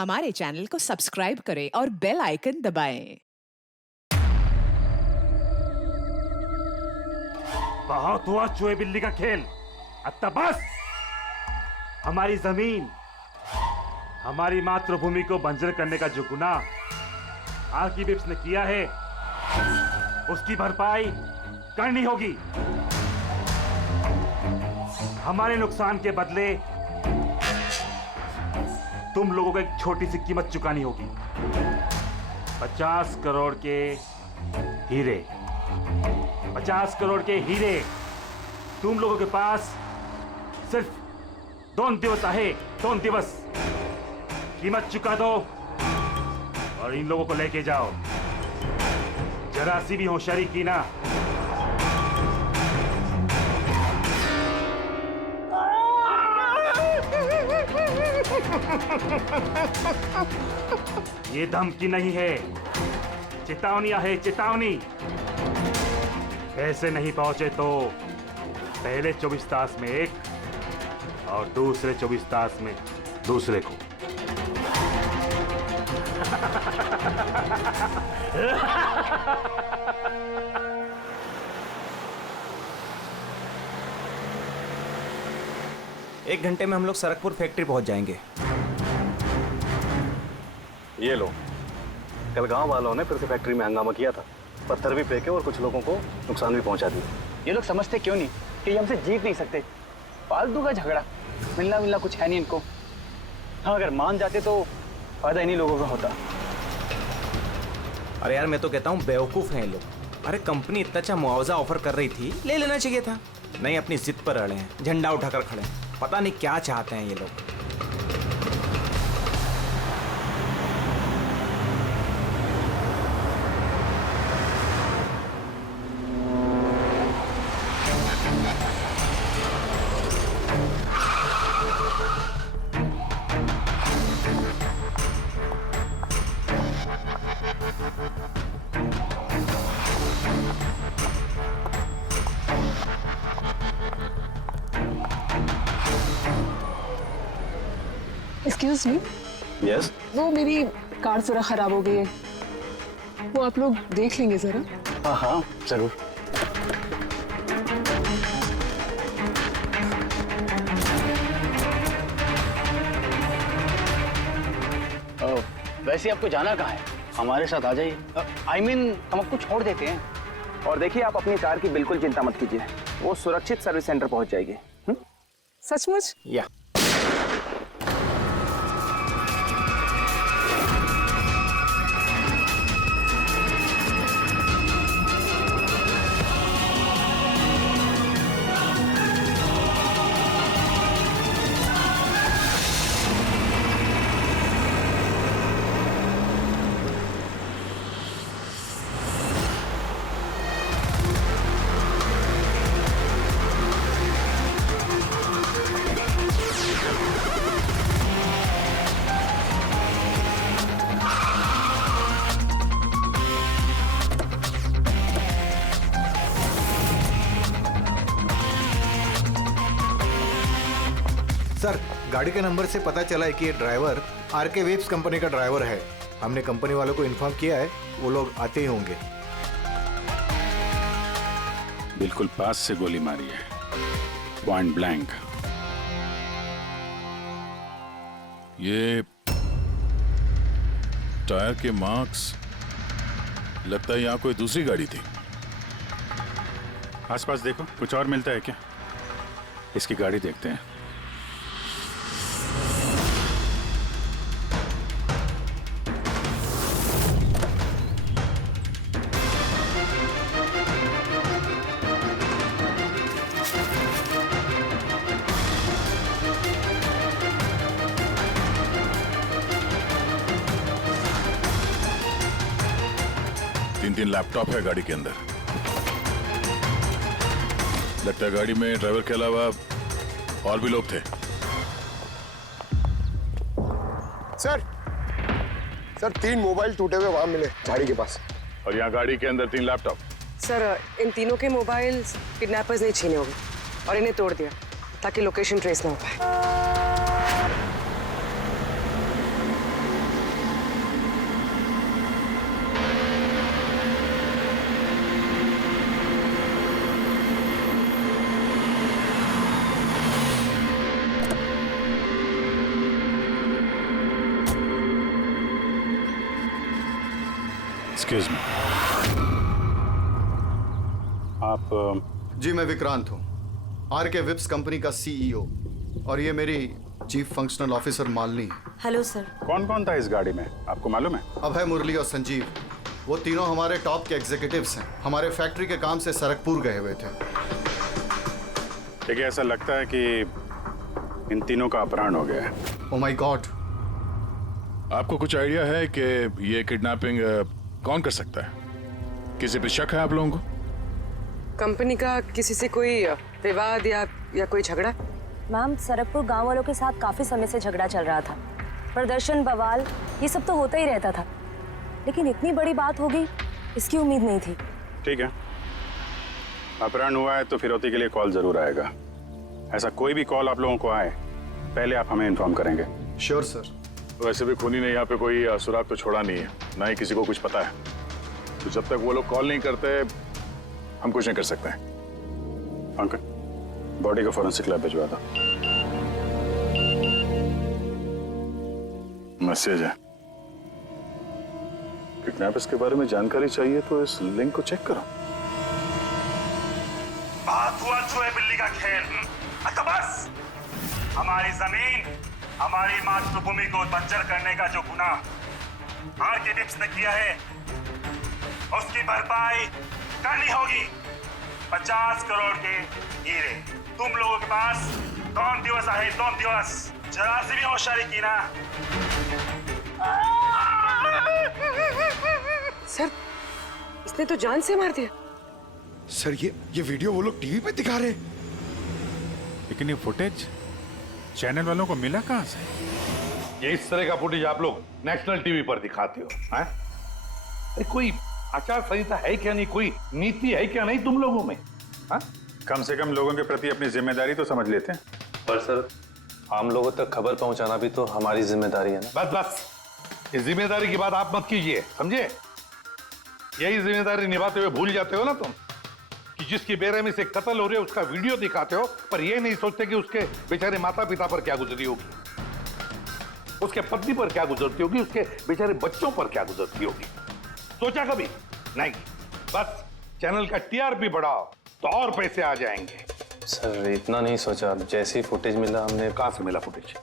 हमारे चैनल को सब्सक्राइब करें और बेल आइकन दबाएं। बहुत हुआ चूहे बिल्ली का खेल, अब तक बस। हमारी जमीन, हमारी मातृभूमि को बंजर करने का जो गुनाह आर्किबिप्स ने किया है, उसकी भरपाई करनी होगी। हमारे नुकसान के बदले तुम लोगों को एक छोटी सी कीमत चुकानी होगी। 50 करोड़ के हीरे, 50 करोड़ के हीरे तुम लोगों के पास सिर्फ 2 दिवस आहे, 2 दिवस। कीमत चुका दो और इन लोगों को लेके जाओ। जरा सी भी होशियारी की ना, ये धमकी नहीं है, चेतावनी है, चेतावनी। पैसे नहीं पहुंचे तो पहले 24 तास में एक और दूसरे 24 तास में दूसरे को। एक घंटे में हम लोग सरकपुर फैक्ट्री पहुंच जाएंगे। ये लो, कल गांव वालों ने फिर से फैक्ट्री में हंगामा किया था, पत्थर भी फेंके और कुछ लोगों को नुकसान भी पहुंचा दिया। ये लोग समझते क्यों नहीं कि ये हमसे जीत नहीं सकते। फालतू का झगड़ा, मिलना कुछ है नहीं इनको। हाँ, अगर मान जाते तो फायदा इन्हीं लोगों का होता। अरे यार, मैं तो कहता हूँ बेवकूफ़ हैं ये लोग। अरे कंपनी इतना अच्छा मुआवजा ऑफर कर रही थी, ले लेना चाहिए था। नहीं, अपनी जिद पर अड़े हैं, झंडा उठाकर खड़े हैं। पता नहीं क्या चाहते हैं ये लोग। एक्सक्यूज मी, यस, वो मेरी कार जरा खराब हो गई है, वो आप लोग देख लेंगे जरा। हाँ हाँ जरूर। वैसे आपको जाना कहाँ है? हमारे साथ आ जाइए। I mean, हम आपको छोड़ देते हैं। और देखिए, आप अपनी कार की बिल्कुल चिंता मत कीजिए, वो सुरक्षित सर्विस सेंटर पहुंच जाएगी। सचमुच? या सर, गाड़ी के नंबर से पता चला है कि ये ड्राइवर आरके वेब्स कंपनी का ड्राइवर है। हमने कंपनी वालों को इन्फॉर्म किया है, वो लोग आते ही होंगे। बिल्कुल पास से गोली मारी है, पॉइंट ब्लैंक। ये टायर के मार्क्स, लगता है यहाँ कोई दूसरी गाड़ी थी। आसपास देखो, कुछ और मिलता है क्या? इसकी गाड़ी देखते हैं। तीन लैपटॉप है गाड़ी के अंदर। लगता है गाड़ी में ड्राइवर के अलावा और भी लोग थे। सर 3 मोबाइल टूटे हुए वहां मिले झाड़ी के पास। और यहाँ गाड़ी के अंदर 3 लैपटॉप। सर, इन तीनों के मोबाइल किडनैपर्स ने छीने होंगे और इन्हें तोड़ दिया ताकि लोकेशन ट्रेस ना हो पाए। एक्सक्यूज मी, आप जी मैं विक्रांत हूँ, आरके विप्स कंपनी का सीईओ, और ये मेरी चीफ फंक्शनल ऑफिसर मालिनी है। Hello sir. कौन कौन था इस गाड़ी में, आपको मालूम है? अभय, मुरली और संजीव, वो तीनों हमारे टॉप के एग्जीक्यूटिव्स हैं। हमारे फैक्ट्री के काम से सरकपुर गए हुए थे। देखिए, ऐसा लगता है कि इन तीनों का अपहरण हो गया है। Oh my God. आपको कुछ आइडिया है कि ये किडनैपिंग कौन कर सकता है? किसी पे शक है आप लोगों को? कंपनी का किसी से कोई विवाद या कोई झगड़ा? मैम, सरकपुर गांव वालों के साथ काफी समय से झगड़ा चल रहा था। प्रदर्शन, बवाल, ये सब तो होता ही रहता था, लेकिन इतनी बड़ी बात होगी इसकी उम्मीद नहीं थी। ठीक है, अपहरण हुआ है तो फिरौती के लिए कॉल जरूर आएगा। ऐसा कोई भी कॉल आप लोगों को आए, पहले आप हमें इन्फॉर्म करेंगे। Sure sir. वैसे भी खूनी ने यहाँ पे कोई सुराग तो छोड़ा नहीं है, ना ही किसी को कुछ पता है, तो जब तक वो लोग कॉल नहीं करते हम कुछ नहीं कर सकते हैं। अंकल, बॉडी को फॉरेंसिक लैब भिजवा दो। मैसेज है, किडनैपर्स के बारे में जानकारी चाहिए तो इस लिंक को चेक करो। बात हुआ चूहे बिल्ली का खेल। अच्छा बस, हमारी जमीन, हमारी मातृभूमि को बंजर करने का जो गुनाह आरके विप्स ने किया है, उसकी भरपाई करनी होगी। 50 करोड़ के हीरे तुम लोगों के पास 2 दिवस आहे, 2 दिवस। जरा सी भी होशियारी की ना। सर, इसने तो जान से मार दिया। सर, ये वीडियो वो लोग टीवी पे दिखा रहे हैं। लेकिन ये फुटेज चैनल वालों को मिला कहां से? ये इस तरह का फुटेज आप लोग नेशनल टीवी पर दिखाते हो, हैं? अरे कोई आचार संहिता है क्या नहीं, कोई नीति है क्या नहीं तुम लोगों में? हाँ? कम से कम लोगों के प्रति अपनी जिम्मेदारी तो समझ लेते हैं। पर सर, आम लोगों तक खबर पहुंचाना भी तो हमारी जिम्मेदारी है ना। बस बस, इस जिम्मेदारी की बात आप मत कीजिए, समझे? यही जिम्मेदारी निभाते हुए भूल जाते हो ना तुम कि जिसकी बेरहमी से कत्ल हो रहे है उसका वीडियो दिखाते हो, पर यह नहीं सोचते कि उसके बेचारे माता पिता पर क्या गुजरी होगी, उसके पत्नी पर क्या गुजरती होगी, उसके बेचारे बच्चों पर क्या गुजरती होगी। सोचा कभी नहीं? बस चैनल का टीआरपी बढ़ाओ तो और पैसे आ जाएंगे। सर, इतना नहीं सोचा। जैसे ही फुटेज मिला हमने। कहां से मिला फुटेज?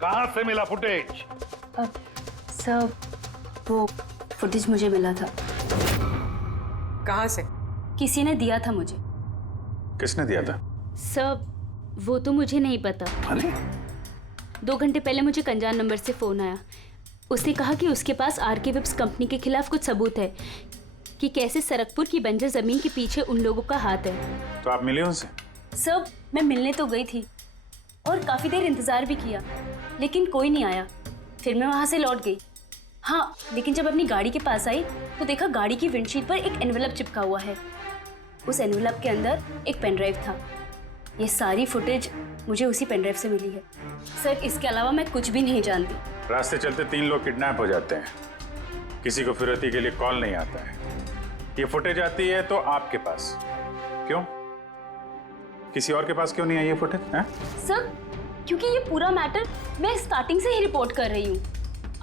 कहां से मिला फुटेज? सर, वो फुटेज मुझे मिला था। कहां से? किसी ने दिया था मुझे। किसने दिया था? सर, वो तो मुझे नहीं पता। अरे 2 घंटे पहले मुझे कंजान नंबर से फोन आया। उसने कहा कि उसके पास आरके विप्स कंपनी के खिलाफ कुछ सबूत है कि कैसे सरकपुर की बंजर जमीन के पीछे उन लोगों का हाथ है। तो आप मिले उनसे? सर, मैं मिलने तो गई थी और काफी देर इंतजार भी किया, लेकिन कोई नहीं आया। फिर मैं वहां से लौट गई। हाँ, लेकिन जब अपनी गाड़ी के पास आई तो देखा गाड़ी की विंडशीट पर एक एनवेलप चिपका हुआ है। उस एनवेलप के अंदर एक पेन ड्राइव था। ये सारी फुटेज मुझे उसी पेन ड्राइव से मिली है। सर, इसके अलावा मैं कुछ भी नहीं जानती। रास्ते चलते 3 लोग किडनैप हो जाते हैं, किसी को फिरौती के लिए कॉल नहीं आता है। ये फुटेज आती है तो आपके पास क्यों? किसी और के पास क्यों नहीं आई ये फुटेज? सर, क्योंकि ये पूरा मैटर मैं स्टार्टिंग से ही रिपोर्ट कर रही हूँ।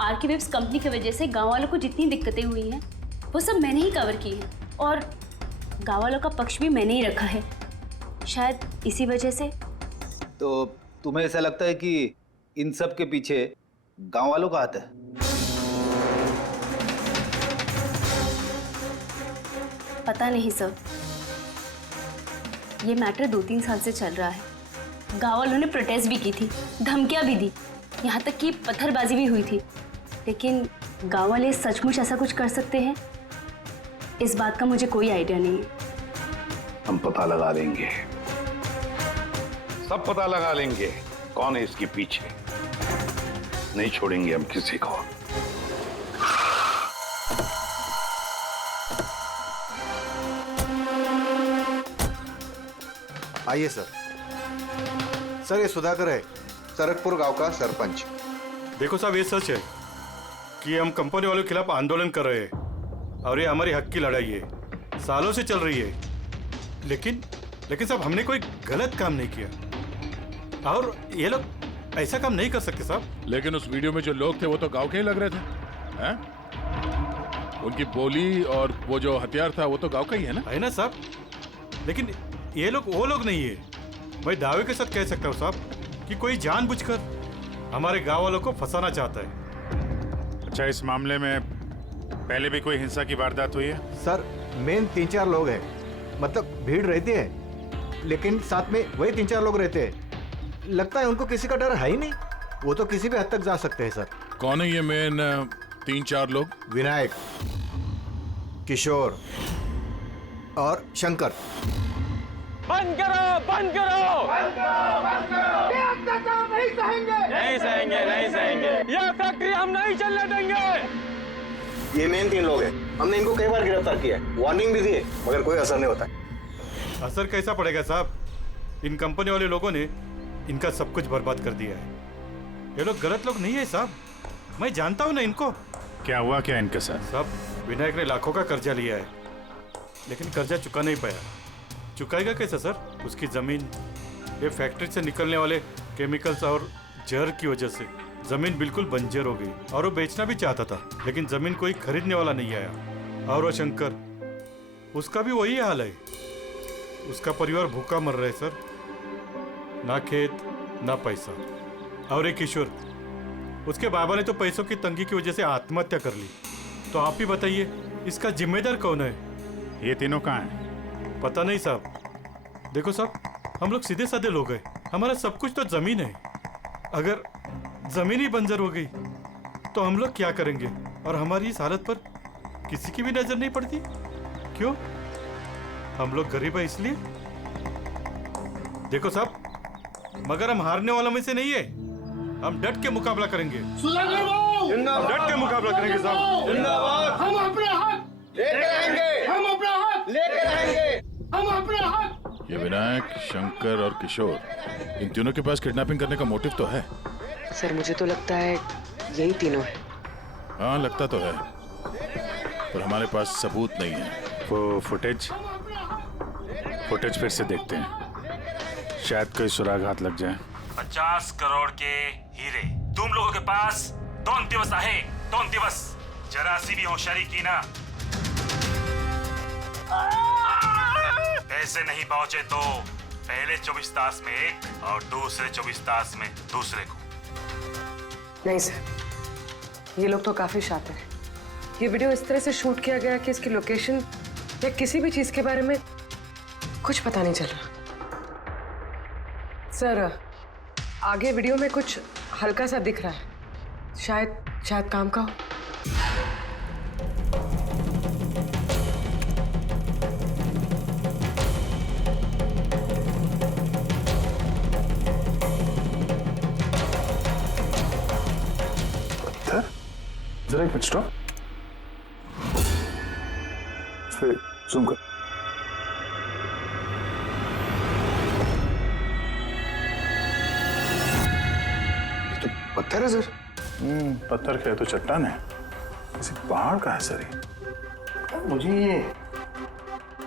आरके विप्स कंपनी की वजह से गांव वालों को जितनी दिक्कतें हुई हैं वो सब मैंने ही कवर की है, और गांव वालों का पक्ष भी मैंने ही रखा है। शायद इसी वजह से। तो तुम्हें ऐसा लगता है कि इन सब के पीछे गांव वालों का हाथ है? पता नहीं सर, ये मैटर 2-3 साल से चल रहा है। गांव वालों ने प्रोटेस्ट भी की थी, धमकियां भी दी, यहाँ तक कि पत्थरबाजी भी हुई थी, लेकिन गांव वाले सचमुच ऐसा कुछ कर सकते हैं, इस बात का मुझे कोई आइडिया नहीं है। हम पता लगा लेंगे, सब पता लगा लेंगे कौन है इसके पीछे। नहीं छोड़ेंगे हम किसी को। आइए सर। सर, ये सुधाकर है, सरकपुर गांव का सरपंच। देखो साहब, ये सच है कि हम कंपनी वालों के खिलाफ आंदोलन कर रहे हैं और ये हमारी हक की लड़ाई है, सालों से चल रही है। लेकिन साहब, हमने कोई गलत काम नहीं किया और ये लोग ऐसा काम नहीं कर सकते साहब। लेकिन उस वीडियो में जो लोग थे वो तो गांव के ही लग रहे थे, हैं? उनकी बोली और वो जो हथियार था वो तो गांव का ही है ना? है ना साहब, लेकिन ये लोग वो लोग नहीं है। मैं दावे के साथ कह सकता हूँ साहब कि कोई जानबूझकर हमारे गांव वालों को फंसाना चाहता है। अच्छा, इस मामले में पहले भी कोई हिंसा की वारदात हुई है? सर मेन 3-4 लोग हैं, मतलब भीड़ रहती है लेकिन साथ में वही 3-4 लोग रहते हैं। लगता है उनको किसी का डर है ही नहीं, वो तो किसी भी हद तक जा सकते हैं सर। कौन है ये मेन 3-4 लोग? विनायक, किशोर और शंकर। बंद करो, बंद करो, बंद करो, बंद करो। ये अत्याचार नहीं सहेंगे, नहीं सहेंगे, नहीं सहेंगे। ये फैक्ट्री हम नहीं चलने देंगे। ये मेन 3 लोग हैं, हमने इनको कई बार गिरफ्तार किया है, वार्निंग भी दी है, मगर कोई असर नहीं होता। असर कैसा पड़ेगा साहब? इन कंपनी वाले लोगों ने इनका सब कुछ बर्बाद कर दिया है। ये लोग गलत लोग नहीं है साहब, मैं जानता हूँ ना इनको। क्या हुआ क्या इनके साथ? साहब विनायक ने लाखों का कर्जा लिया है, लेकिन कर्जा चुका नहीं पाया। चुकाएगा कैसे सर? उसकी जमीन, ये फैक्ट्री से निकलने वाले केमिकल्स और जहर की वजह से जमीन बिल्कुल बंजर हो गई और वो बेचना भी चाहता था, लेकिन जमीन कोई खरीदने वाला नहीं आया। और वो शंकर, उसका भी वही हाल है। उसका परिवार भूखा मर रहा है सर, ना खेत ना पैसा। और एक किशोर, उसके बाबा ने तो पैसों की तंगी की वजह से आत्महत्या कर ली। तो आप ही बताइए इसका जिम्मेदार कौन है? ये तीनों कहाँ हैं? पता नहीं साहब। देखो साहब, हम लोग सीधे साधे लोग हैं, हमारा सब कुछ तो जमीन है। अगर जमीन ही बंजर हो गई तो हम लोग क्या करेंगे? और हमारी इस हालत पर किसी की भी नजर नहीं पड़ती। क्यों? हम लोग गरीब है इसलिए? देखो साहब, मगर हम हारने वालों में से नहीं है। हम डट के मुकाबला करेंगे, हम डट के मुकाबला करेंगे साहब। जिंदाबाद। हम अपने हक लेकर रहेंगे, हम अपना हक लेकर रहेंगे, हम अपने हक। ये विनायक, शंकर और किशोर, इन तीनों के पास किडनैपिंग करने का मोटिव तो है। सर मुझे तो लगता है यही तीनों है। हाँ लगता तो है, पर हमारे पास सबूत नहीं है। वो फुटेज फिर से देखते हैं, शायद कोई सुराग हाथ लग जाए। 50 करोड़ के हीरे तुम लोगों के पास 2 दिवस आहे, 2 दिवस। जरा सी भी होशियारी की ना, पैसे नहीं पहुंचे तो पहले 24 तास में एक और दूसरे 24 तास में दूसरे को। नहीं सर, ये लोग तो काफी शातिर हैं। ये वीडियो इस तरह से शूट किया गया कि इसकी लोकेशन या किसी भी चीज के बारे में कुछ पता नहीं चल रहा। सर आगे वीडियो में कुछ हल्का सा दिख रहा है, शायद काम का हो। जरा एक मिनट स्टॉप, जूम कर। तो पत्थर है सर। पत्थर क्या है तो चट्टान है, किसी पहाड़ का है सर ये। मुझे ये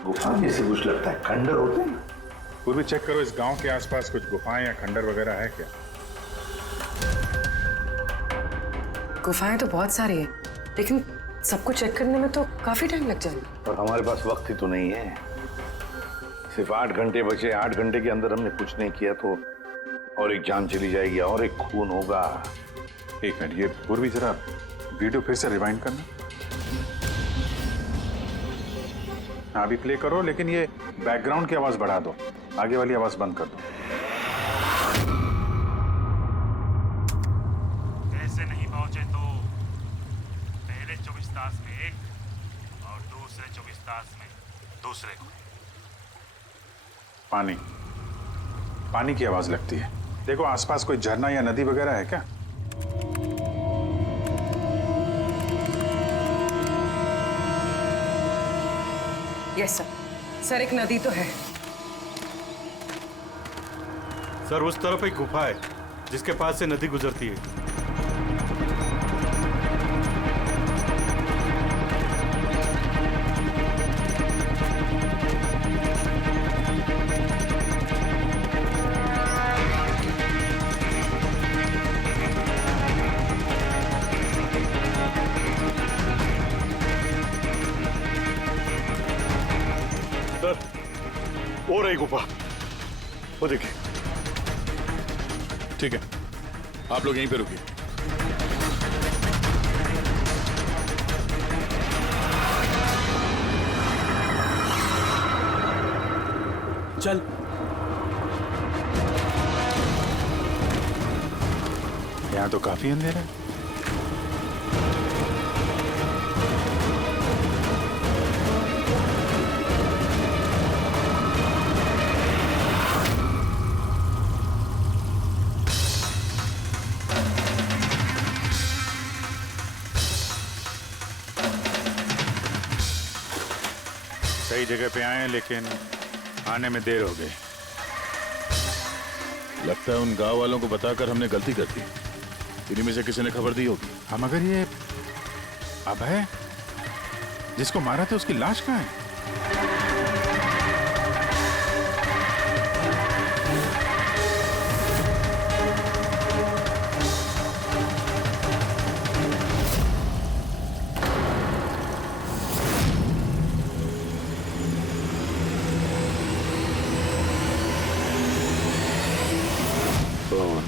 गुफा जैसे कुछ लगता है, खंडर होते हैं। पूर्वी चेक करो, इस गांव के आसपास कुछ गुफाएं या खंडर वगैरह है क्या? गुफाएं तो बहुत सारी है, लेकिन सबको चेक करने में तो काफी टाइम लग जाएगा। और हमारे पास वक्त ही तो नहीं है। सिर्फ 8 घंटे बचे, 8 घंटे के अंदर हमने कुछ नहीं किया तो और एक जान चली जाएगी और एक खून होगा। एक मिनट, ये पूर्वी जरा वीडियो फिर से रिवाइंड करना। हाँ अभी प्ले करो, लेकिन ये बैकग्राउंड की आवाज बढ़ा दो, आगे वाली आवाज बंद कर दो। पैसे नहीं पहुंचे तो पहले 24 तास में एक और दूसरे 24 तास में दूसरे को। पानी की आवाज लगती है। देखो आसपास कोई झरना या नदी वगैरह है क्या? यस सर, एक नदी तो है। सर उस तरफ एक गुफा है जिसके पास से नदी गुजरती है। वो रही गुफा, वो देखिए। ठीक है, आप लोग यहीं पे रुकिए। चल। यहाँ तो काफी अंधेरा है। सही जगह पे आए हैं, लेकिन आने में देर हो गई। लगता है उन गांव वालों को बताकर हमने गलती कर दी। इन्हीं में से किसी ने खबर दी होगी। हम अगर ये अभय जिसको मारा था उसकी लाश कहाँ है?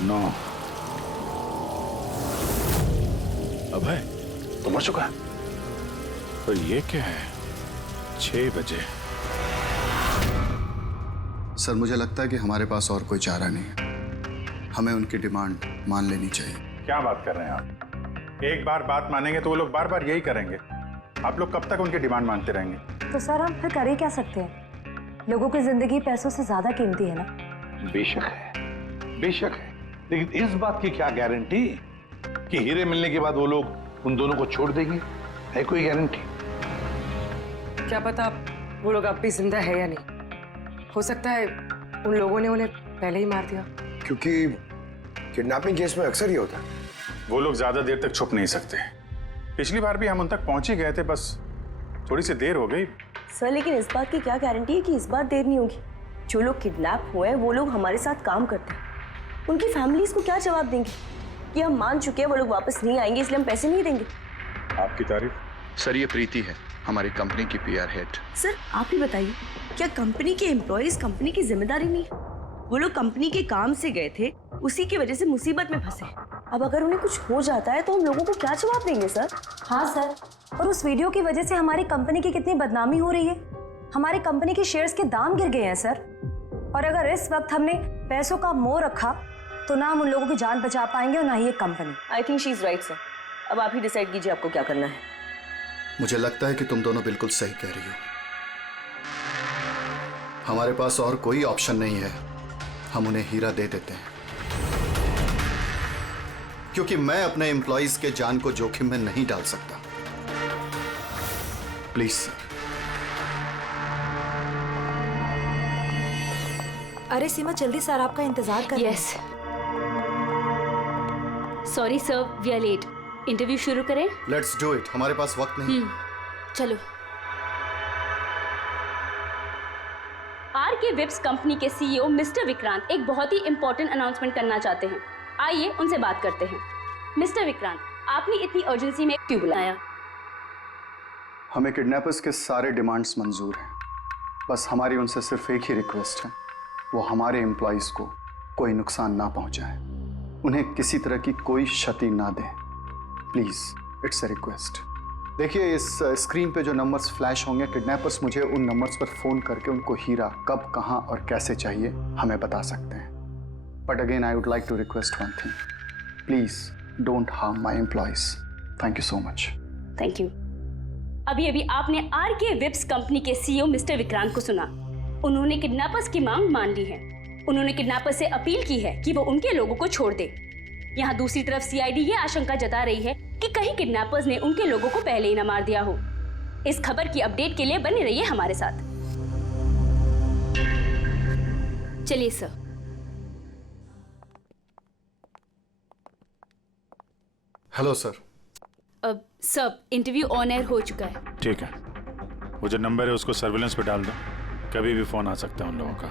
नो, अभय तो मर चुका है। पर ये क्या है? 6 बजे। सर मुझे लगता है कि हमारे पास और कोई चारा नहीं है। हमें उनकी डिमांड मान लेनी चाहिए। क्या बात कर रहे हैं आप? एक बार बात मानेंगे तो वो लोग बार बार यही करेंगे। आप लोग कब तक उनकी डिमांड मानते रहेंगे? तो सर हम फिर कर ही क्या सकते हैं? लोगों की जिंदगी पैसों से ज्यादा कीमती है ना। बेशक है, बेशक है, लेकिन इस बात की क्या गारंटी कि हीरे मिलने के बाद वो लोग उन दोनों को छोड़ देंगे? है कोई गारंटी? क्या पता वो लोग अब भी जिंदा है या नहीं। हो सकता है उन लोगों ने उन्हें पहले ही मार दिया। क्योंकि किडनैपिंग केस में अक्सर ही होता है। वो लोग ज्यादा देर तक छुप नहीं सकते। पिछली बार भी हम उन तक पहुंच ही गए थे, बस थोड़ी सी देर हो गई। सर लेकिन इस बात की क्या गारंटी है कि इस बार देर नहीं होगी? जो लोग किडनैप हुए हैं वो लोग हमारे साथ काम करते हैं। उनकी फैमिलीज को क्या जवाब देंगे कि हम मान चुके हैं वो लोग वापस नहीं आएंगे इसलिए हम पैसे नहीं देंगे? आपकी तारीफ। सर ये प्रीति है, हमारी कंपनी की PR हेड। सर आप ही बताइए, क्या कंपनी के एम्प्लॉयज कंपनी की जिम्मेदारी नहीं? वो लोग कंपनी के काम से गए थे, उसी की वजह से मुसीबत में फंसे। अब अगर उन्हें कुछ हो जाता है तो हम लोगों को क्या जवाब देंगे सर? हाँ सर, और उस वीडियो की वजह से हमारी कंपनी की कितनी बदनामी हो रही है। हमारी कंपनी के शेयर्स के दाम गिर गए हैं सर। और अगर इस वक्त हमने पैसों का मोह रखा तो ना हम उन लोगों की जान बचा पाएंगे और ना ही ये company. I think she is right sir. अब आप ही डिसाइड कीजिए आपको क्या करना है। मुझे लगता है कि तुम दोनों बिल्कुल सही कह रही हो। हमारे पास और कोई ऑप्शन नहीं है, हम उन्हें हीरा दे देते हैं। क्योंकि मैं अपने एम्प्लॉइज के जान को जोखिम में नहीं डाल सकता। Please sir. अरे सीमा जल्दी सर आपका इंतजार कर रहे हैं। Yes sorry sir, we are late. Interview शुरू करें? लेट्स डू इट, हमारे पास वक्त नहीं। चलो। आरके विप्स कंपनी के CEO मिस्टर विक्रांत एक बहुत ही इंपॉर्टेंट अनाउंसमेंट करना चाहते हैं। आइए उनसे बात करते हैं। मिस्टर विक्रांत, आपने इतनी अर्जेंसी में क्यों बुलाया? हमें किडनैपर्स के सारे डिमांड्स मंजूर हैं। बस हमारी उनसे सिर्फ एक ही रिक्वेस्ट है, वो हमारे एम्प्लॉइज को कोई नुकसान ना पहुंचाए, उन्हें किसी तरह की कोई क्षति ना दें। Please it's a request. देखिए इस स्क्रीन पे जो नंबर्स फ्लैश होंगे, किडनैपर्स मुझे उन नंबर्स पर फोन करके उनको हीरा कब, कहां और कैसे चाहिए हमें बता सकते हैं। But again I would like to request one thing, please don't harm my employees. Thank you so much. Thank you. अभी अभी आपने आरके विप्स कंपनी के CEO मिस्टर विक्रांत को सुना। उन्होंने किडनैपर्स की मांग मान ली है। उन्होंने किडनैपर्स से अपील की है कि वो उनके लोगों को छोड़ दे। यहाँ दूसरी तरफ CID ये आशंका जता रही है कि कहीं किडनैपर्स ने उनके लोगों को पहले ही न मार दिया हो। इस खबर की अपडेट के लिए बने रहिए हमारे साथ। चलिए सर। Hello sir. अब सब इंटरव्यू ऑन एयर हो चुका है। ठीक है, वो जो नंबर है उसको सर्विलेंस पे डाल दो, कभी भी फोन आ सकता है उन लोगों का।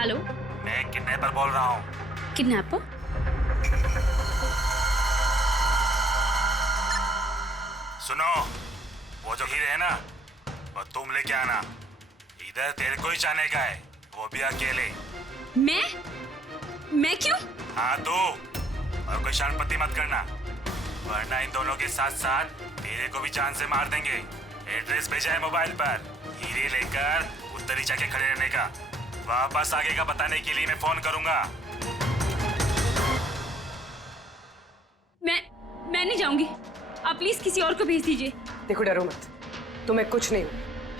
हेलो, मैं किडनैपर बोल रहा हूँ। किडनैपर? सुनो, वो जो हीरे है ना, और तुम लेके आना। इधर तेरे को ही जाने का है, वो भी अकेले। मैं क्यों? हाँ तो, और कोई शानपत्ती मत करना, वरना इन दोनों के साथ साथ तेरे को भी जान से मार देंगे। एड्रेस भेजा है मोबाइल पर, हीरे लेकर उधर ही जाके खड़े रहने का। वापस आगे का बताने के लिए मैं फोन करूंगा। मैं नहीं जाऊंगी, आप प्लीज किसी और को भेज दीजिए। देखो डरो मत, तुम्हें कुछ नहीं,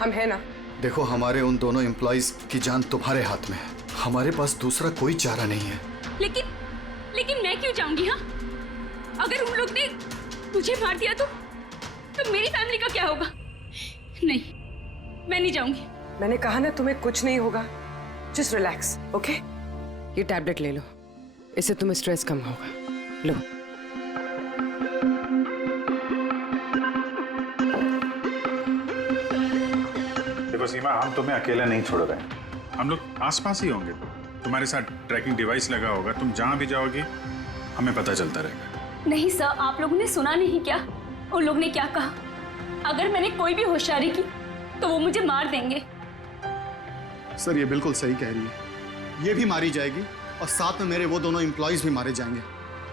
हम हैं ना। देखो हमारे उन दोनों एम्प्लॉइज की जान तुम्हारे हाथ में है, हमारे पास दूसरा कोई चारा नहीं है। लेकिन मैं क्यों जाऊंगी? हाँ, अगर उन लोग ने मुझे मार दिया तो मेरी फैमिली का क्या होगा? नहीं, मैं नहीं जाऊंगी। मैंने कहा ना तुम्हें कुछ नहीं होगा, जस्ट रिलैक्स, ओके? ये टैबलेट ले लो, इससे तुम्हें स्ट्रेस कम होगा। लो। देखो सीमा, हम तुम्हें अकेला नहीं छोड़ रहे हैं, हम लोग आसपास ही होंगे। तुम्हारे साथ ट्रैकिंग डिवाइस लगा होगा, तुम जहां भी जाओगी हमें पता चलता रहेगा। नहीं सर, आप लोगों ने सुना नहीं क्या उन लोग ने क्या कहा? अगर मैंने कोई भी होशियारी की तो वो मुझे मार देंगे। सर ये बिल्कुल सही कह रही है, ये भी मारी जाएगी और साथ में मेरे वो दोनों एम्प्लॉइज भी मारे जाएंगे।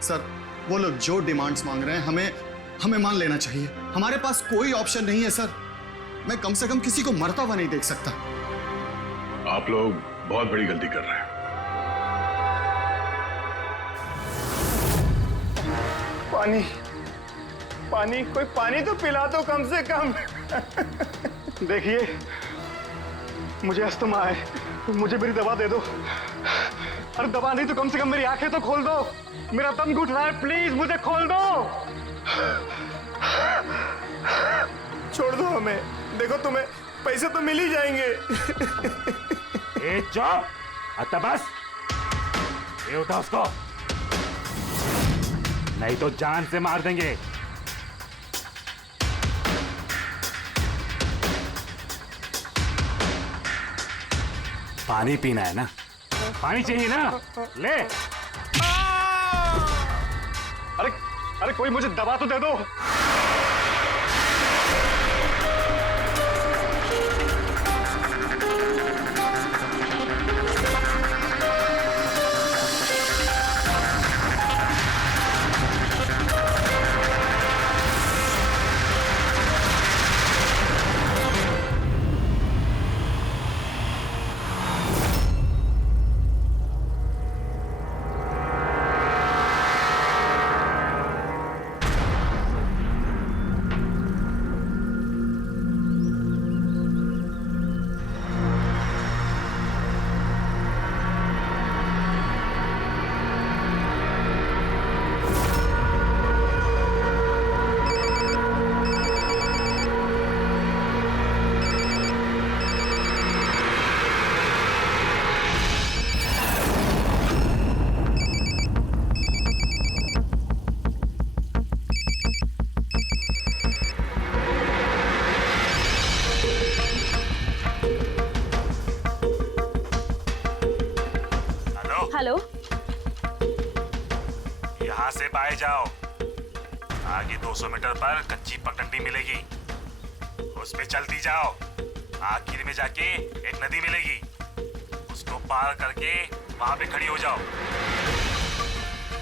सर वो लोग जो डिमांड्स मांग रहे हैं हमें मान लेना चाहिए, हमारे पास कोई ऑप्शन नहीं है सर। मैं कम से कम किसी को मरता हुआ नहीं देख सकता। आप लोग बहुत बड़ी गलती कर रहे हैं। पानी, कोई पानी तो पिला दो कम से कम। देखिए मुझे अस्थमा है, मुझे मेरी दवा दे दो। अरे दवा नहीं तो कम से कम मेरी आंखें तो खोल दो, मेरा दम घुट रहा है, प्लीज मुझे खोल दो। छोड़ दो हमें, देखो तुम्हें पैसे तो मिल ही जाएंगे। ए चुप, आता बस, ये उठा उसको, नहीं तो जान से मार देंगे। पानी पीना है ना? पानी चाहिए ना? ले। अरे कोई मुझे दवा तो दे दो। हेलो, यहाँ से बाहर जाओ, आगे 200 मीटर पर कच्ची पगडंडी मिलेगी, उस पे चलती जाओ। आखिर में जाके एक नदी मिलेगी, उसको पार करके वहां पे खड़ी हो जाओ।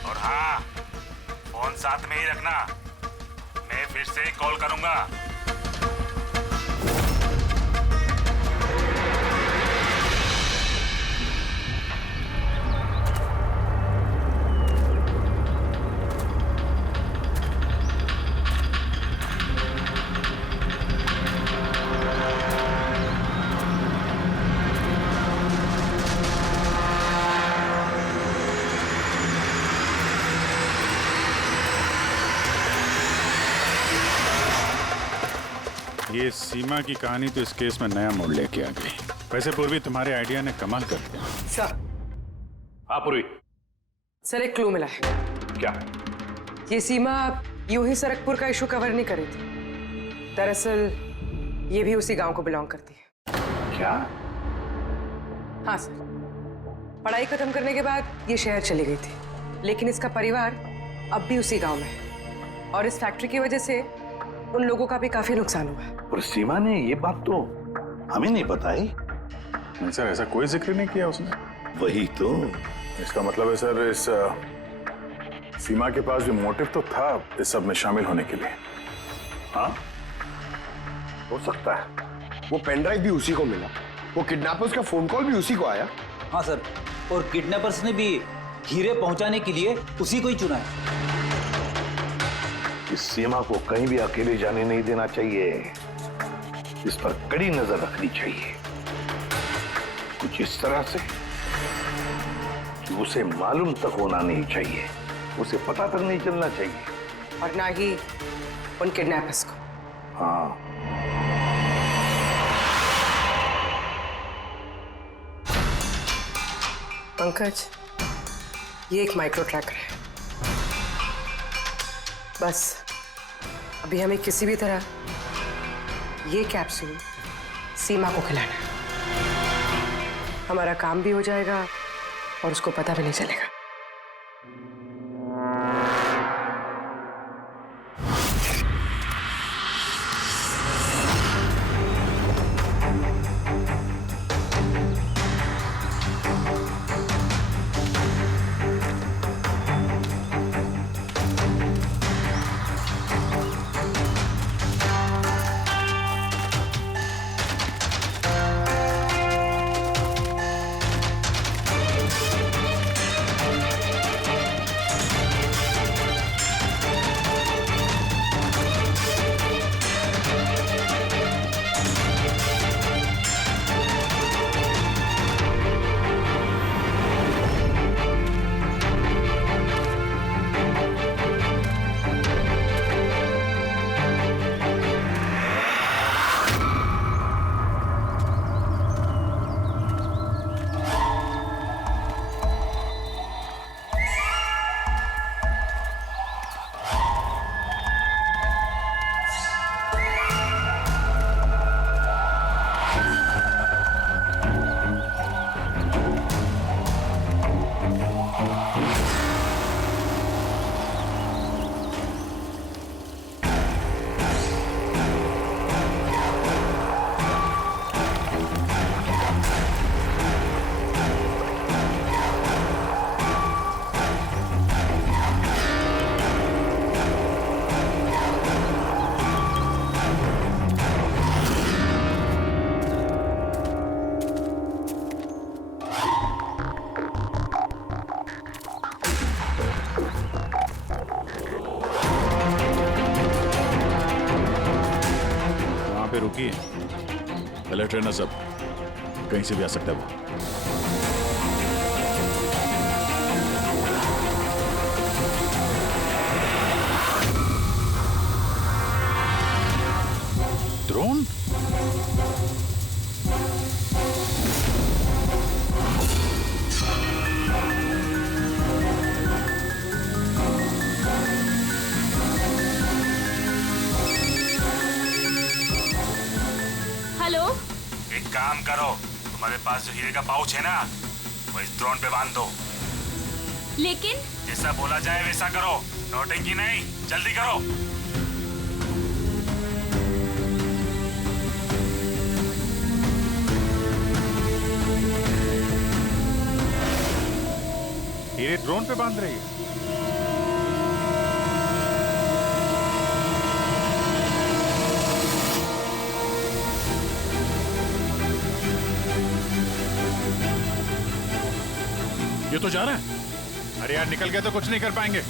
और हाँ, फोन साथ में ही रखना, मैं फिर से कॉल करूंगा। ये सीमा की कहानी तो इस केस में नया मोड़ लेके आ गई। वैसे पूर्वी, तुम्हारे आइडिया ने कमाल कर दिया। सर। हाँ पूर्वी। सर एक क्लू मिला है। क्या? ये सीमा यूं ही सरकपुर का इशू कवर नहीं कर रही थी, दरअसल ये भी उसी गांव को बिलोंग करती है। क्या? हाँ सर, पढ़ाई खत्म करने के बाद ये शहर चली गई थी, लेकिन इसका परिवार अब भी उसी गांव में है और इस फैक्ट्री की वजह से उन लोगों का भी काफी नुकसान हुआ। पर सीमा ने ये बात तो हमें नहीं बताई। नहीं सर, ऐसा कोई जिक्र नहीं किया उसने। वही तो। इसका मतलब है सर, इस सीमा के पास भी मोटिव तो था इस सब में शामिल होने के लिए। हाँ, हो सकता है। वो पेन ड्राइव भी उसी को मिला, वो किडनैपर्स का फोन कॉल भी उसी को आया। हाँ सर, और किडनैपर्स ने भी हीरे पहुंचाने के लिए उसी को ही चुना है। इस सीमा को कहीं भी अकेले जाने नहीं देना चाहिए, इस पर कड़ी नजर रखनी चाहिए, कुछ इस तरह से कि उसे मालूम तक होना नहीं चाहिए, उसे पता तक नहीं चलना चाहिए। और ना ही उन किडनैपर्स को। हाँ, पंकज, ये एक माइक्रो ट्रैकर है। बस अभी हमें किसी भी तरह ये कैप्सूल सीमा को खिलाना है। हमारा काम भी हो जाएगा और उसको पता भी नहीं चलेगा। रुकी, अलर्ट रहना सब, कहीं से भी आ सकता है वो। ड्रोन? हेलो, एक काम करो, तुम्हारे पास जो हीरे का पाउच है ना, वो इस ड्रोन पे बांध दो। लेकिन जैसा बोला जाए वैसा करो, नौटंकी नहीं, जल्दी करो। हीरे ड्रोन पे बांध रही है। ये तो जा रहा है। अरे यार, निकल गया तो कुछ नहीं कर पाएंगे।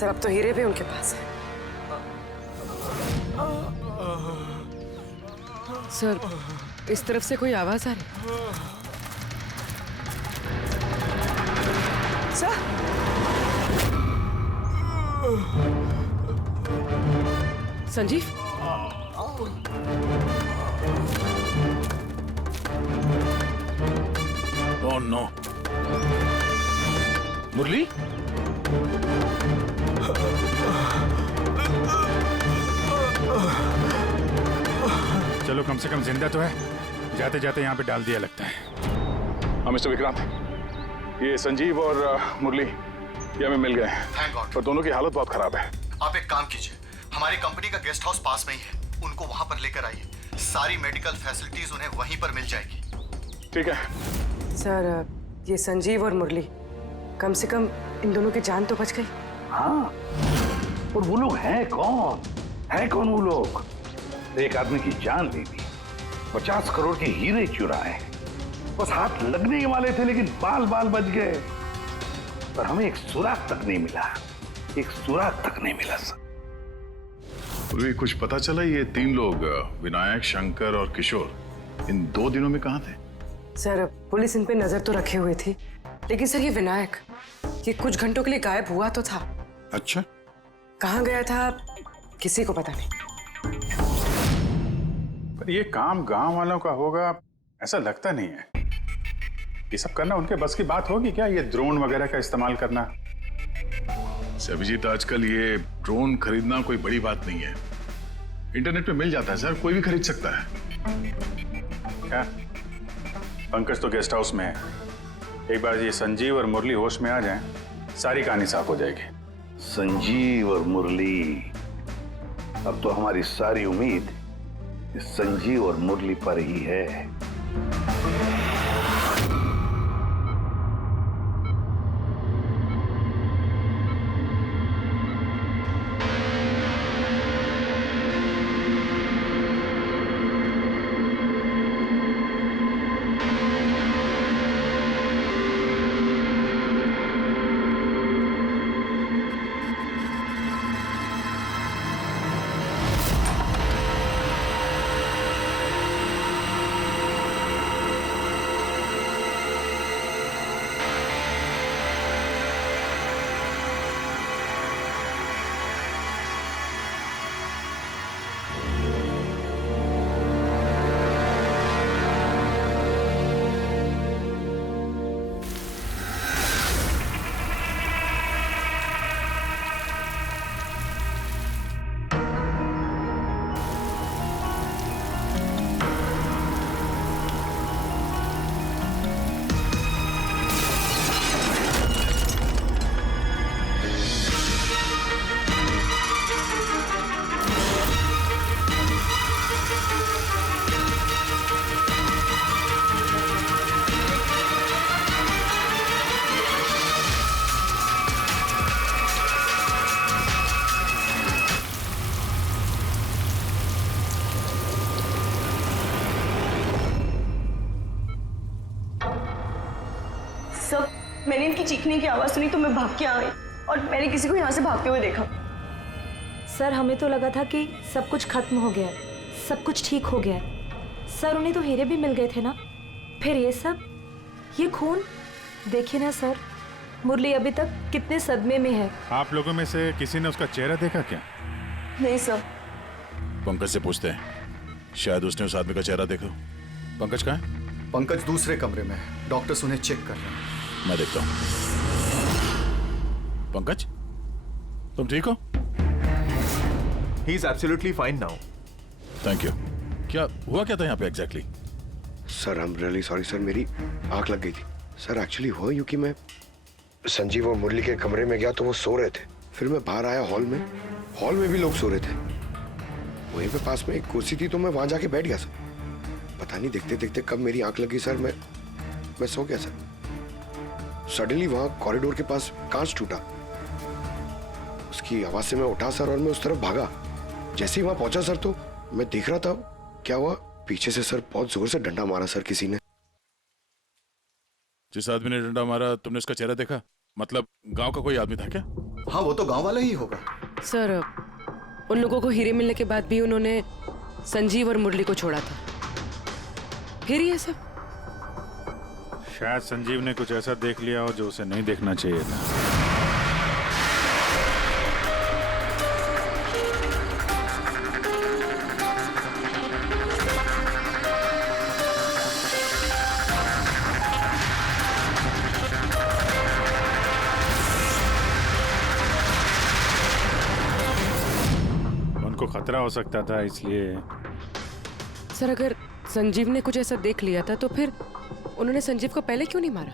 सर अब तो हीरे भी उनके पास है। सर इस तरफ से कोई आवाज आ रही सर? संजीव ओह नो, मुरली? चलो कम से कम जिंदा तो है, जाते जाते यहाँ पे डाल दिया लगता है। हाँ मिस्टर विक्रांत, ये संजीव और मुरली ये हमें मिल गए हैं। Thank God. पर दोनों की हालत बहुत खराब है। आप एक काम कीजिए, हमारी कंपनी का गेस्ट हाउस पास में ही है, उनको वहां पर लेकर आइए। सारी मेडिकल फैसिलिटीज उन्हें वहीं पर मिल जाएगी। ठीक है सर, ये संजीव और मुरली, कम से कम इन दोनों की जान तो बच गई। हाँ, और वो लोग हैं कौन? है कौन वो लोग? एक आदमी की जान ले ली, 50 करोड़ के हीरे चुराए, बस हाथ लगने ही वाले थे लेकिन बाल बाल बच गए। पर हमें एक सुराग तक नहीं मिला, एक सुराग तक नहीं मिला सर। मुरली, कुछ पता चला ये 3 लोग विनायक, शंकर और किशोर इन 2 दिनों में कहाँ थे? सर पुलिस इन पे नजर तो रखे हुए थी, लेकिन सर ये विनायक, ये कुछ घंटों के लिए गायब हुआ तो था। अच्छा, कहाँ गया था किसी को पता नहीं। पर ये काम गांव वालों का होगा ऐसा लगता नहीं है। ये सब करना उनके बस की बात होगी क्या? ये ड्रोन वगैरह का इस्तेमाल करना? अभिजीत, आजकल ये ड्रोन खरीदना कोई बड़ी बात नहीं है, इंटरनेट पे मिल जाता है सर, कोई भी खरीद सकता है। क्या? पंकज तो गेस्ट हाउस में है, एक बार ये संजीव और मुरली होश में आ जाएं, सारी कहानी साफ हो जाएगी। संजीव और मुरली, अब तो हमारी सारी उम्मीद इस संजीव और मुरली पर ही है। मैंने इनकी चीखने की आवाज सुनी तो मैं भाग के आ गई और मैंने किसी को यहाँ से भागते हुए देखा। सर हमें तो लगा था कि सब कुछ खत्म हो गया है, सब कुछ ठीक हो गया है। सर उन्हें तो हीरे भी मिल गए थे ना, फिर ये सब, ये खून देखिए ना सर, मुरली अभी तक कितने सदमे में है। आप लोगों में से किसी ने उसका चेहरा देखा क्या? नहीं सर। पंकज से पूछते हैं, शायद उसने उस आदमी का चेहरा देखा। पंकज कहाँ है? पंकज दूसरे कमरे में है, डॉक्टर्स उन्हें चेक कर रहे हैं। मैं देखता हूँ। पंकज, तुम ठीक हो? He is absolutely fine now. Thank you. क्या हुआ क्या था यहाँ पे exactly? Sir I am really sorry sir, मेरी आंख लग गई थी। सर एक्चुअली हुआ यूं कि मैं संजीव और मुरली के कमरे में गया तो वो सो रहे थे, फिर मैं बाहर आया हॉल में भी लोग सो रहे थे। वहीं पे पास में एक कुर्सी थी तो मैं वहां जाके बैठ गया सर। पता नहीं देखते देखते कब मेरी आंख लगी सर, मैं सो गया सर। सडनली वहां कॉरिडोर के पास कांच टूटा, उसकी आवाज से मैं उठा सर और मैं उस तरफ भागा। जैसे ही वहां पहुंचा सर तो मैं देख रहा था क्या हुआ, पीछे से सर बहुत जोर से डंडा मारा सर किसी ने। जिस आदमी ने डंडा मारा तुमने उसका चेहरा देखा? मतलब गांव का कोई आदमी था क्या? हाँ वो तो गांव वाला ही होगा। सर उन लोगों को हीरे मिलने के बाद भी उन्होंने संजीव और मुरली को छोड़ा था, फिर ये सब। शायद संजीव ने कुछ ऐसा देख लिया हो जो उसे नहीं देखना चाहिए था। उनको खतरा हो सकता था, इसलिए। सर अगर संजीव ने कुछ ऐसा देख लिया था तो फिर उन्होंने संजीव को पहले क्यों नहीं मारा?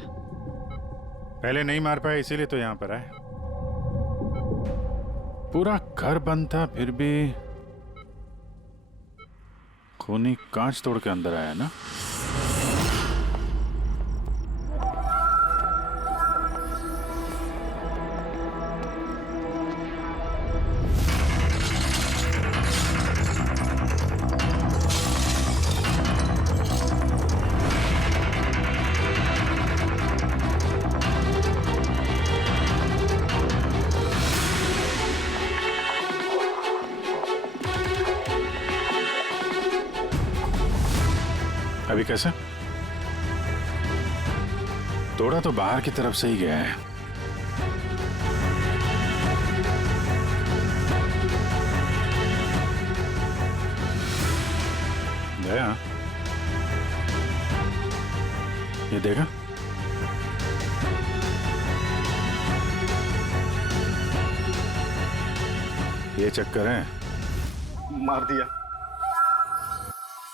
पहले नहीं मार पाए इसीलिए तो यहाँ पर आए। पूरा घर बंद था फिर भी खूनी कांच तोड़ के अंदर आया ना। अभी कैसे? तोड़ा तो बाहर की तरफ से ही गया है। गया, ये देखा? ये चक्कर है। मार दिया,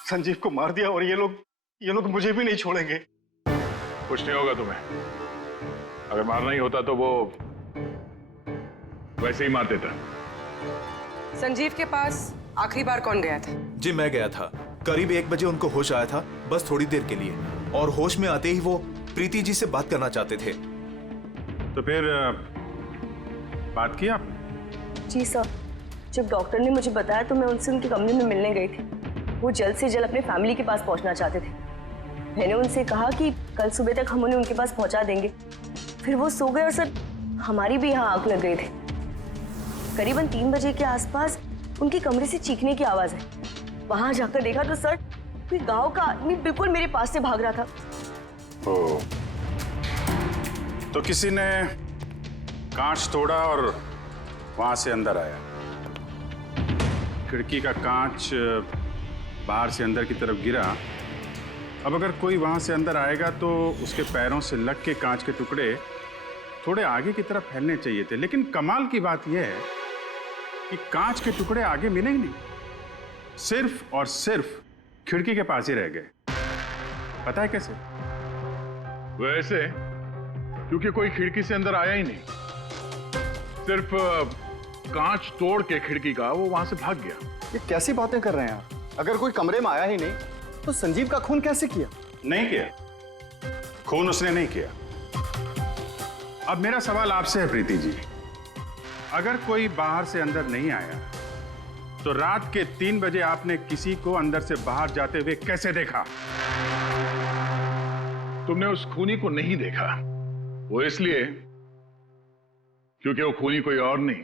संजीव को मार दिया, और ये लोग मुझे भी नहीं छोड़ेंगे। कुछ नहीं होगा तुम्हें। अगर मारना ही होता तो वो वैसे ही मार देता। संजीव के पास आखिरी बार कौन गया था? जी मैं गया था। करीब 1 बजे उनको होश आया था, बस थोड़ी देर के लिए, और होश में आते ही वो प्रीति जी से बात करना चाहते थे। तो फिर बात की आपने? जी सर, जब डॉक्टर ने मुझे बताया तो मैं उनसे उनके कमरे में मिलने गई थी। वो जल्द से जल्द अपने फैमिली के पास पहुंचना चाहते थे। मैंने उनसे कहा कि कल सुबह तक हम उन्हें उनके पास पहुंचा देंगे। फिर वो सो गए और सर हमारी भी यहाँ आग लग गई थी। करीबन 3 बजे के आसपास उनके कमरे से चीखने की आवाज है। वहां जाकर देखा तो सर कोई गांव का आदमी बिल्कुल मेरे पास से भाग रहा था। ओ, तो किसी ने कांच तोड़ा और वहां से अंदर आया। खिड़की का कांच बाहर से अंदर की तरफ गिरा। अब अगर कोई वहां से अंदर आएगा तो उसके पैरों से लग के कांच के टुकड़े थोड़े आगे की तरफ फैलने चाहिए थे, लेकिन कमाल की बात यह है कि कांच के टुकड़े आगे मिले ही नहीं, सिर्फ और सिर्फ खिड़की के पास ही रह गए। पता है कैसे? वैसे क्योंकि कोई खिड़की से अंदर आया ही नहीं, सिर्फ कांच तोड़ के खिड़की का वो वहां से भाग गया। ये कैसी बातें कर रहे हैं आप? अगर कोई कमरे में आया ही नहीं तो संजीव का खून कैसे किया? नहीं किया, खून उसने नहीं किया। अब मेरा सवाल आपसे है प्रीति जी, अगर कोई बाहर से अंदर नहीं आया तो रात के 3 बजे आपने किसी को अंदर से बाहर जाते हुए कैसे देखा? तुमने उस खूनी को नहीं देखा, वो इसलिए क्योंकि वो खूनी कोई और नहीं,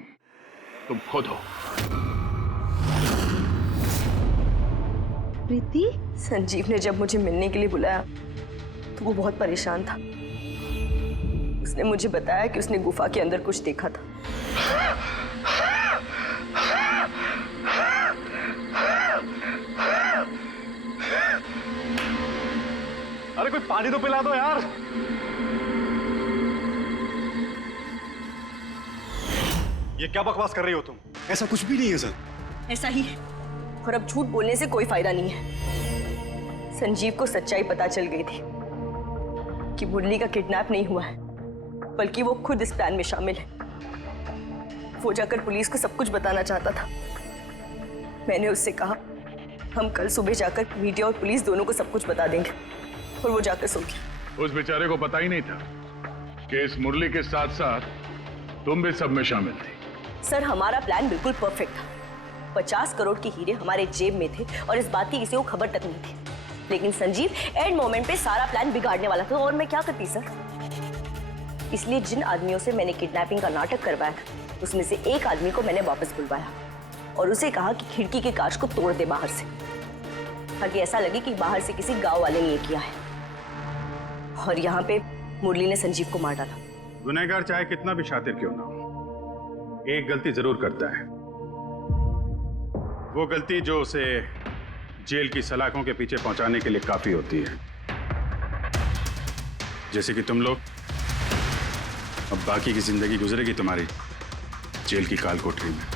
तुम खुद हो। प्रीति? संजीव ने जब मुझे मिलने के लिए बुलाया तो वो बहुत परेशान था। उसने मुझे बताया कि उसने गुफा के अंदर कुछ देखा था। अरे कोई पानी तो पिला दो यार। ये क्या बकवास कर रही हो तुम? ऐसा कुछ भी नहीं है सर। ऐसा ही है, और अब झूठ बोलने से कोई फायदा नहीं है। संजीव को सच्चाई पता चल गई थी कि मुरली का किडनैप नहीं हुआ है, बल्कि वो खुद इस प्लान में शामिल है। वो जाकर पुलिस को सब कुछ बताना चाहता था। मैंने उससे कहा हम कल सुबह जाकर मीडिया और पुलिस दोनों को सब कुछ बता देंगे, और वो जाकर सो गया। उस बेचारे को पता ही नहीं था कि इस मुरली के साथ साथ तुम भी सब में शामिल थी। सर हमारा प्लान बिल्कुल परफेक्ट था। 50 करोड़ के हीरे हमारे जेब में थे और इस बात की किसी को खबर तक नहीं थी, लेकिन संजीव एंड मोमेंट पे सारा प्लान बिगाड़ने वाला था। और मैं क्या करती सर? इसलिए जिन आदमियों से मैंने किडनैपिंग का नाटक करवाया था उसमें से एक आदमी को मैंने वापस बुलवाया और उसे कहा कि खिड़की के कांच को तोड़ दे बाहर से, ताकि ऐसा लगे कि बाहर से किसी गांव वाले ने ये किया है। और यहाँ पे मुरली ने संजीव को मार डाला। गुनहगार चाहे कितना भी शातिर क्यों ना हो, एक गलती जरूर करता है। वो गलती जो उसे जेल की सलाखों के पीछे पहुंचाने के लिए काफी होती है। जैसे कि तुम लोग, अब बाकी की जिंदगी गुजरेगी तुम्हारी जेल की काल कोठरी में।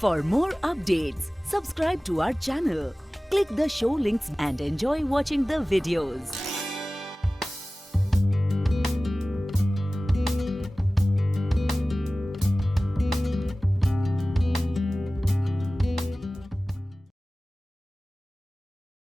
For more updates, subscribe to our channel, click the show links and enjoy watching the videos.